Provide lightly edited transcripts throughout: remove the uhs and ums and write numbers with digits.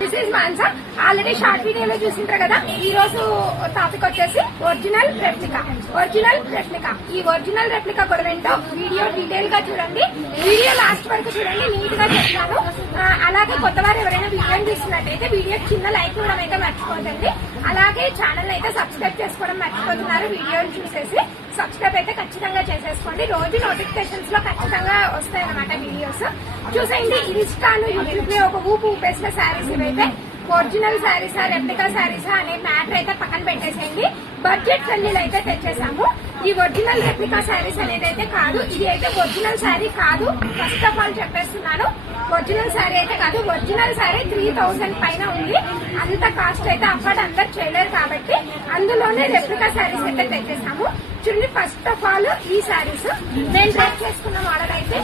This is Mansa. Already short వీడియోలో చూసింటారు కదా. ఈ రోజు టాపిక్ వచ్చేసి ఒరిజినల్ రెప్లికా. ఈ ఒరిజినల్ రెప్లికా కూడా ఏంటో వీడియో డీటెయిల్ గా చూడండి. వీడియో లాస్ట్ వరకు చూడండి, నీట్ గా చెప్తాను. అలాగే కొత్త వారు ఎవరైనా వీడియో చూస్తున్నట్టయితే వీడియో చిన్న లైక్ ఇవ్వడం అయితే మర్చిపోతుంది. అలాగే ఛానల్ అయితే సబ్స్క్రైబ్ చేసుకోవడం మర్చిపోతున్నారు. వీడియోని చూసేసి సబ్స్క్రైబ్ అయితే ఖచ్చితంగా చేసేసుకోండి. రోజు నోటిఫికేషన్స్ లో ఖచ్చితంగా వస్తాయి అన్నమాట వీడియోస్. చూసేయండి, ఇన్స్టాను యూట్యూబ్ లో ఒక ఊపు ఊపేసిన శారీస్ ఇవైతే ఒరిజినల్ శారీసా రెప్లికా శారీసా అనే మ్యాటర్ అయితే పక్కన పెట్టేసేయండి. బడ్జెట్ ఫ్రెండ్లీలు అయితే తెచ్చేసాము. ఈ ఒరిజినల్ రెప్లికా శారీస్ అనేది అయితే కాదు, ఇది అయితే ఒరిజినల్ శారీ కాదు. ఫస్ట్ ఆఫ్ ఆల్ చెప్పేస్తున్నాను, ఒరిజినల్ శారీ అయితే కాదు. ఒరిజినల్ శారీ 3000 పైన ఉంది. అంత కాస్ట్ అయితే అఫోర్డ్ అందరు చేయలేరు కాబట్టి అందులోనే రెప్లికా శారీస్ అయితే తెచ్చేసాము. చూడండి, ఫస్ట్ ఆఫ్ ఆల్ ఈ శారీస్ నేను డ్రెస్ చేసుకున్న మోడల్ అయితే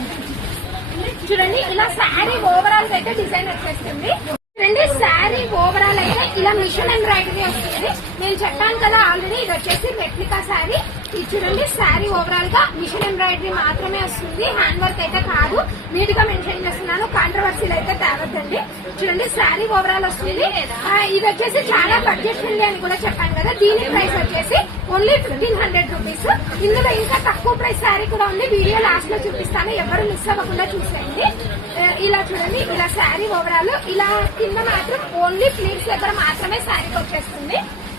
చూడండి, ఇలా శారీ ఓవరాల్ అయితే డిజైన్ వచ్చేస్తుంది. చూడండి, శారీ ఓవరాల్ అయితే ఇలా మిషన్ ఎంబ్రాయిడరీ వస్తుంది. నేను చెప్పాను కదా ఆల్రెడీ, ఇది వచ్చేసి రెప్లికా శారీ. ఇది చూడండి, శారీ ఓవరాల్ గా మిషన్ ఎంబ్రాయిడరీ మాత్రమే వస్తుంది, హ్యాండ్ వర్క్ అయితే కాదు. నీట్ గా మెన్షన్ చేస్తున్నాను, కాంట్రవర్సీలు అయితే తేవద్దండి. చూడండి, శారీ ఓవరాల్ వస్తుంది. ఇది వచ్చేసి చాలా బడ్జెట్ ఫ్రెండ్లీ అని కూడా చెప్పాను కదా. దీని ప్రైస్ వచ్చేసి ఓన్లీ 1500 రూపీస్. ఇందులో ఇంకా తక్కువ ప్రైస్ శారీ కూడా ఉంది, వీడియో లాస్ట్ లో చూపిస్తాను, ఎవరు మిస్ అవ్వకుండా చూసేయండి. ఇలా చూడండి, ఇలా శారీ ఓవరాల్ ఇలా కింద మాత్రం ఓన్లీ ప్లీట్స్ దగ్గర మాత్రమే శారీకి వచ్చేస్తుంది.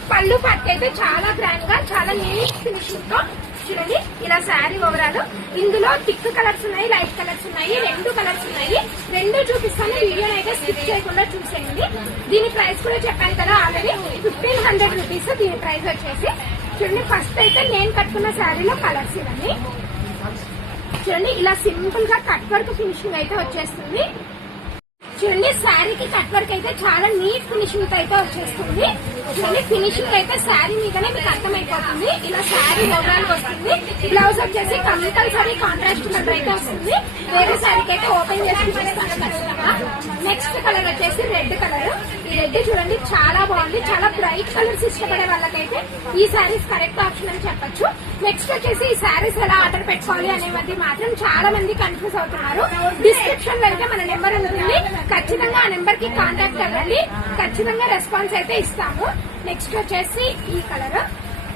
పళ్ళు పట్టు అయితే చాలా గ్రాండ్ గా, చాలా నీట్ ఫినిషింగ్ తో చూడండి, ఇలా శారీ ఓవరాల్. ఇందులో థిక్ కలర్స్ ఉన్నాయి, లైట్ కలర్స్ ఉన్నాయి, 2 కలర్స్ ఉన్నాయి. 2 చూపిస్తాను, వీడియోని అయితే స్కిప్ చేయకుండా చూసేయండి. దీని ప్రైస్ కూడా చెప్పాను కదా ఆల్రెడీ, 1500 రూపీస్ దీని ప్రైస్ వచ్చేసి. చూడండి, ఫస్ట్ అయితే నేను కట్టుకున్న శారీలో కలర్స్ ఇవన్నీ. చూడండి, ఇలా సింపుల్ గా కట్ వర్క్ ఫినిషింగ్ అయితే వచ్చేస్తుంది. చూడండి, శారీకి కట్ వర్క్ అయితే చాలా నీట్ ఫినిషింగ్ అయితే వచ్చేస్తుంది. చూడండి, ఫినిషింగ్ అయితే శారీ మీదనే మీకు అర్థమైపోతుంది. ఇలా శారీ ఓవరాల్ వస్తుంది. బ్లౌజ్ వచ్చేసి కంపల్సరీ కాంట్రాస్ట్ కలర్ అయితే వస్తుంది. వేరే శారీకి అయితే ఓపెన్ చేసి చూపిస్తాను ఖచ్చితంగా. నెక్స్ట్ కలర్ వచ్చేసి రెడ్ కలర్. ఈ రెడ్ చూడండి, చాలా బాగుంది. చాలా బ్రైట్ కలర్స్ ఇష్టపడే వాళ్ళకైతే ఈ శారీస్ కరెక్ట్ ఆప్షన్ అని చెప్పొచ్చు. నెక్స్ట్ వచ్చేసి ఈ శారీస్ ఎలా ఆర్డర్ పెట్టుకోవాలి అనేది మాత్రం చాలా మంది కన్ఫ్యూజ్ అవుతున్నారు. డిస్క్రిప్షన్ లో అయితే మన నెంబర్ ఉంటుంది, ఖచ్చితంగా ఆ నెంబర్ కి కాంటాక్ట్ అవ్వండి. ఖచ్చితంగా రెస్పాన్స్ అయితే ఇస్తాము. నెక్స్ట్ వచ్చేసి ఈ కలర్,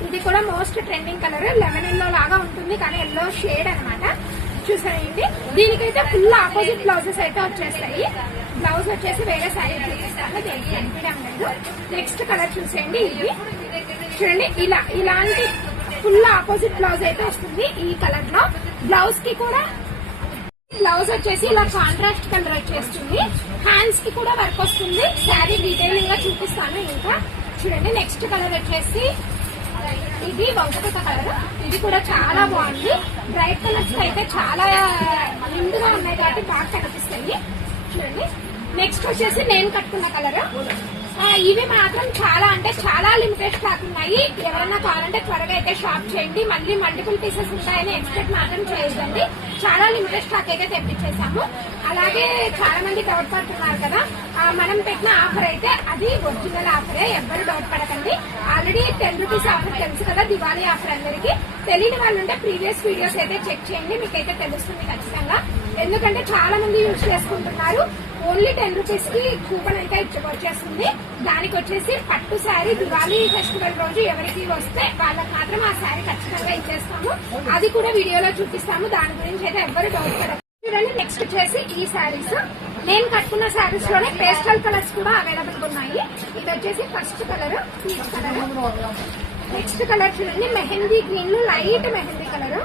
ఇది కూడా most trending colour. Lemon yellow లాగా ఉంటుంది కానీ ఎల్లో షేడ్ అనమాట. చూసేయండి, దీనికైతే ఫుల్ ఆపోజిట్ బ్లౌజెస్ అయితే వచ్చేస్తాయి. బ్లౌజ్ వచ్చేసి వేరే శారీ చూపిస్తాను, దేనికి కనిపించడం లేదు. నెక్స్ట్ కలర్ చూసేయండి, ఇది చూడండి, ఇలాంటి ఫుల్ ఆపోజిట్ బ్లౌజ్ అయితే వస్తుంది ఈ కలర్ లో. బ్లౌజ్ కి కూడా బ్లౌజ్ వచ్చేసి ఇలా కాంట్రాస్ట్ కలర్ వచ్చేస్తుంది. హ్యాండ్స్ కి కూడా వర్క్ వస్తుంది. శారీ డీటెయిలింగ్ గా చూపిస్తాను. ఇంకా చూడండి, నెక్స్ట్ కలర్ వచ్చేసి ఇది వంకపూత కలర్. ఇది కూడా చాలా బాగుంది. బ్రైట్ కలర్స్ అయితే చాలా నిండుగా ఉన్నాయి కాబట్టి బాగా కనిపిస్తాయి. చూడండి, నెక్స్ట్ వచ్చేసి నేను కట్టుకున్న కలర్. ఇవి మాత్రం చాలా అంటే చాలా లిమిటెడ్ స్టాక్ ఉన్నాయి. ఎవరైనా కావాలంటే త్వరగా అయితే షాప్ చేయండి. మళ్ళీ మల్టిపుల్ పీసెస్ ఉంటాయని ఎక్స్పెక్ట్ మాత్రం చేయొద్దండి. చాలా లిమిటెడ్ స్టాక్ అయితే తెప్పించేసాము. అలాగే చాలా మంది డౌట్ పడుతున్నారు కదా, మనం పెట్టిన ఆఫర్ అయితే అది ఒరిజినల్ ఆఫరే, ఎవ్వరు డౌట్ పడకండి. ఆల్రెడీ 10 రూపీస్ ఆఫర్ తెలుసు కదా, దివాళీ ఆఫర్ అందరికి. తెలియని వాళ్ళు ఉంటే ప్రీవియస్ వీడియోస్ అయితే చెక్ చేయండి, మీకైతే తెలుస్తుంది ఖచ్చితంగా. ఎందుకంటే చాలా మంది యూజ్ చేసుకుంటున్నారు. ఓన్లీ 10 రూపీస్ కి కూపన్ అయితే వచ్చేస్తుంది. దానికి వచ్చేసి పట్టు శారీ దివాళీ ఫెస్టివల్ రోజు ఎవరికి వస్తే వాళ్ళకి మాత్రం ఆ శారీ ఖచ్చితంగా ఇచ్చేస్తాము. అది కూడా వీడియోలో చూపిస్తాము, దాని గురించి అయితే ఎవ్వరు డౌట్ పడదు. చూడండి, నెక్స్ట్ వచ్చేసి ఈ శారీస్. నేను కట్టుకున్న శారీస్ లోనే పేస్టల్ కలర్స్ కూడా అవైలబుల్ ఉన్నాయి. ఇది వచ్చేసి first colour peach colour. Next colour చూడండి, mehndi green, light mehndi colour.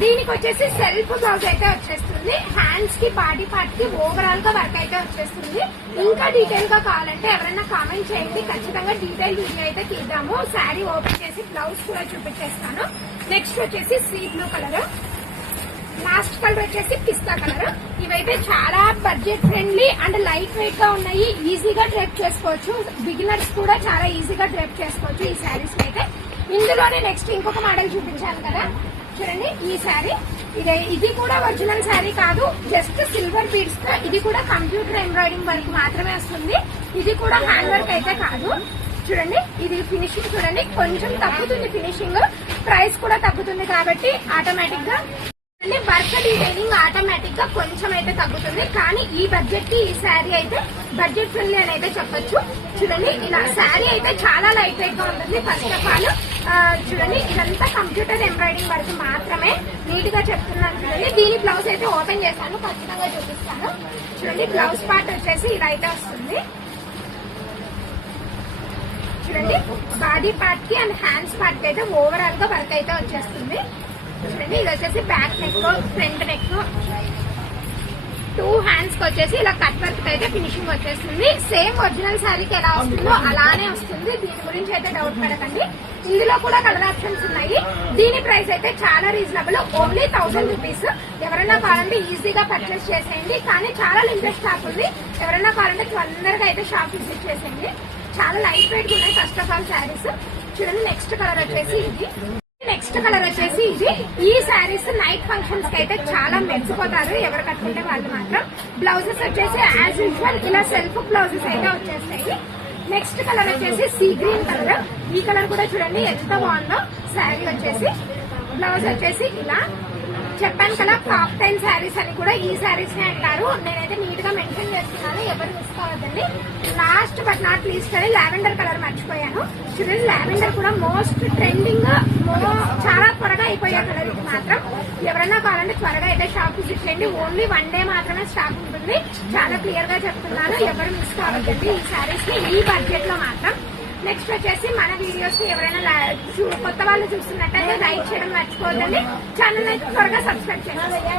దీనికి వచ్చేసి సెల్ఫ్ బ్లౌజ్ అయితే వచ్చేస్తుంది. హ్యాండ్స్ కి బాడీ పార్ట్ కి ఓవరాల్ గా వర్క్ అయితే వచ్చేస్తుంది. ఇంకా డీటెయిల్ గా కావాలంటే ఎవరైనా కామెంట్ చేయండి, ఖచ్చితంగా డీటెయిల్ వీడియో అయితే తీద్దాము. శారీ ఓపెన్ చేసి బ్లౌజ్ కూడా చూపించేస్తాను. నెక్స్ట్ వచ్చేసి sea blue colour. Last colour వచ్చేసి పిస్తా కలర్. ఇవైతే చాలా budget friendly and light weight గా ఉన్నాయి. ఈజీగా డ్రైప్ చేసుకోవచ్చు, బిగినర్స్ కూడా చాలా ఈజీగా డ్రైప్ చేసుకోవచ్చు ఈ శారీస్ అయితే. ఇందులోనే నెక్స్ట్ ఇంకొక మోడల్ చూపించాను కదా, చూడండి ఈ శారీ. ఇది కూడా ఒరిజినల్ శారీ కాదు, జస్ట్ సిల్వర్ బీడ్స్ తో. ఇది కూడా కంప్యూటర్ ఎంబ్రాయిడింగ్ వర్క్ మాత్రమే వస్తుంది. ఇది కూడా హ్యాండ్ వర్క్ అయితే కాదు. చూడండి, ఇది ఫినిషింగ్ చూడండి, కొంచెం తగ్గుతుంది ఫినిషింగ్, ప్రైస్ కూడా తగ్గుతుంది కాబట్టి ఆటోమేటిక్ గా వర్క్ డీటెయిలింగ్ ఆటోమేటిక్ గా కొంచెం అయితే తగ్గుతుంది, కానీ ఈ బడ్జెట్ కి ఈ శారీ అయితే బడ్జెట్ ఫ్రెండ్లీ అని అయితే చెప్పొచ్చు. చూడండి ఇలా శారీ అయితే చాలా లైట్ వెయిట్ గా ఉంటుంది. ఫస్ట్ ఆఫ్ ఆల్ చూడండి ఇదంతా కంప్యూటర్ ఎంబ్రాయిడింగ్ వర్క్ మాత్రమే, నీట్ గా చెప్తున్నాను. చూడండి దీని బ్లౌజ్ అయితే ఓపెన్ చేశాను, ఖచ్చితంగా చూపిస్తాను. చూడండి బ్లౌజ్ పార్ట్ వచ్చేసి ఇలా అయితే వస్తుంది. చూడండి బాడీ పార్ట్ కి అండ్ హ్యాండ్స్ పార్ట్ కి అయితే ఓవరాల్ గా వర్క్ అయితే వచ్చేస్తుంది. చూడండి ఇది వచ్చేసి back neck, front neck, 2 hands కి వచ్చేసి ఇలా కట్ వర్క్ అయితే ఫినిషింగ్ వచ్చేస్తుంది. సేమ్ ఒరిజినల్ శారీకి ఎలా వస్తుందో అలానే వస్తుంది, దీని గురించి అయితే డౌట్ పడకండి. ఇందులో కూడా కలర్ ఆప్షన్స్ ఉన్నాయి. దీని ప్రైస్ అయితే చాలా రీజనబుల్, ఓన్లీ 1000 రూపీస్. ఎవరైనా కావాలంటే ఈజీగా పర్చేస్ చేసేయండి, కానీ చాలా లిమిటెడ్ స్టాక్ ఉంది. ఎవరైనా కావాలంటే తొందరగా అయితే షాప్ విజిట్ చేసేయండి. చాలా లైట్ వెయిట్ ఉన్నాయి ఫస్ట్ ఆఫ్ ఆల్ శారీస్. చూడండి నెక్స్ట్ కలర్ వచ్చేసి ఇది. ఈ శారీస్ నైట్ ఫంక్షన్స్ కి అయితే చాలా మెచ్చిపోతారు, ఎవరు కట్టుకుంటే వాళ్ళు మాత్రం. బ్లౌజెస్ వచ్చేసి యాజ్ యూజువల్ ఇలా సెల్ఫ్ బ్లౌజెస్ అయితే వచ్చేస్తాయి. నెక్స్ట్ కలర్ వచ్చేసి సీ గ్రీన్ కలర్. ఈ కలర్ కూడా చూడండి ఎంత బాగుందో. శారీ వచ్చేసి బ్లౌజ్ వచ్చేసి ఇలా. చెప్పాను కదా కాక్టైల్ శారీస్ అని కూడా ఈ శారీస్ ని అంటారు. నేనైతే నీట్ గా మెన్షన్ చేస్తున్నాను, ఎవరు మిస్ కావద్దండి. లాస్ట్ బట్ నాట్ లీస్ట్ అని లావెండర్ కలర్ మర్చిపోయాను. చూడండి లావెండర్ కూడా మోస్ట్ ట్రెండింగ్, చాలా త్వరగా అయిపోయే కలర్ ఇది మాత్రం. ఎవరైనా కావాలంటే త్వరగా అయితే షాప్ విజిట్ చేయండి. ఓన్లీ 1 డే మాత్రమే స్టాక్ ఉంటుంది. చాలా క్లియర్ గా చెప్తున్నాను, ఎవరు మిస్ కావద్దండి ఈ శారీస్ ని ఈ బడ్జెట్ లో మాత్రం. నెక్స్ట్ వచ్చేసి మన వీడియోస్ ని ఎవరైనా కొత్త వాళ్ళు చూస్తున్నట్టయితే లైక్ చేయడం మర్చిపోవద్దండి. ఛానల్ అయితే త్వరగా సబ్స్క్రైబ్ చేయండి.